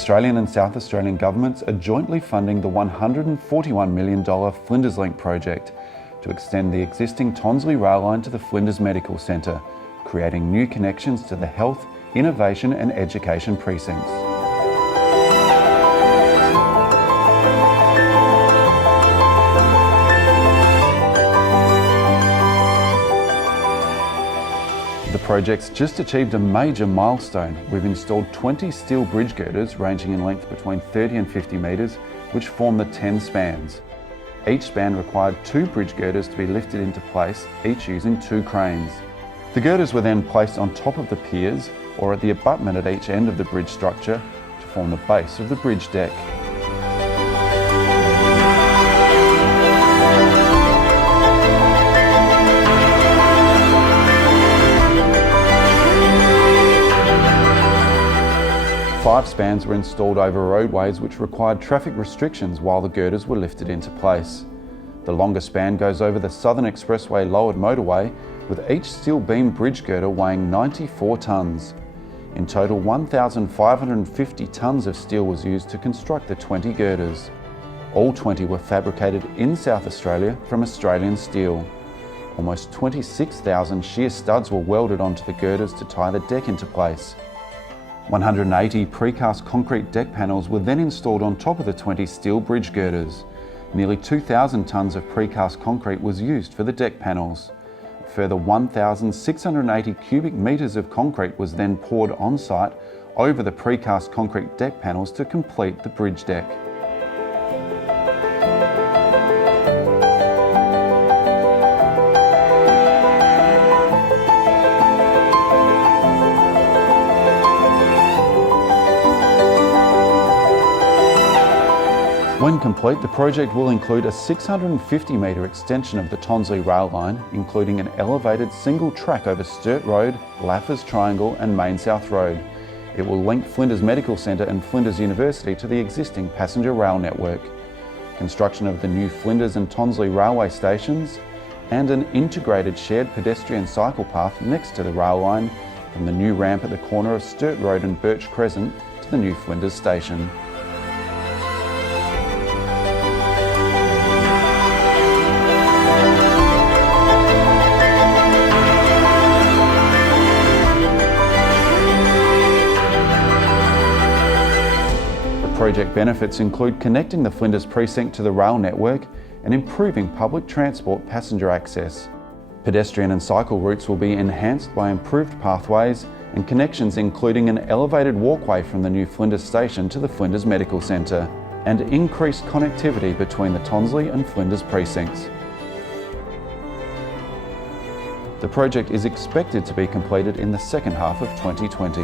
Australian and South Australian governments are jointly funding the $141 million Flinders Link project to extend the existing Tonsley rail line to the Flinders Medical Centre, creating new connections to the health, innovation and education precincts. The project's just achieved a major milestone. We've installed 20 steel bridge girders ranging in length between 30 and 50 metres, which form the 10 spans. Each span required 2 bridge girders to be lifted into place, each using 2 cranes. The girders were then placed on top of the piers or at the abutment at each end of the bridge structure to form the base of the bridge deck. Five spans were installed over roadways which required traffic restrictions while the girders were lifted into place. The longer span goes over the Southern Expressway lowered motorway, with each steel beam bridge girder weighing 94 tonnes. In total, 1,550 tonnes of steel was used to construct the 20 girders. All 20 were fabricated in South Australia from Australian steel. Almost 26,000 shear studs were welded onto the girders to tie the deck into place. 180 precast concrete deck panels were then installed on top of the 20 steel bridge girders. Nearly 2,000 tonnes of precast concrete was used for the deck panels. A further 1,680 cubic metres of concrete was then poured on site over the precast concrete deck panels to complete the bridge deck. When complete, the project will include a 650 metre extension of the Tonsley rail line, including an elevated single track over Sturt Road, Laffers Triangle and Main South Road. It will link Flinders Medical Centre and Flinders University to the existing passenger rail network. Construction of the new Flinders and Tonsley railway stations and an integrated shared pedestrian cycle path next to the rail line from the new ramp at the corner of Sturt Road and Birch Crescent to the new Flinders station. Project benefits include connecting the Flinders precinct to the rail network and improving public transport passenger access. Pedestrian and cycle routes will be enhanced by improved pathways and connections, including an elevated walkway from the new Flinders station to the Flinders Medical Centre and increased connectivity between the Tonsley and Flinders precincts. The project is expected to be completed in the second half of 2020.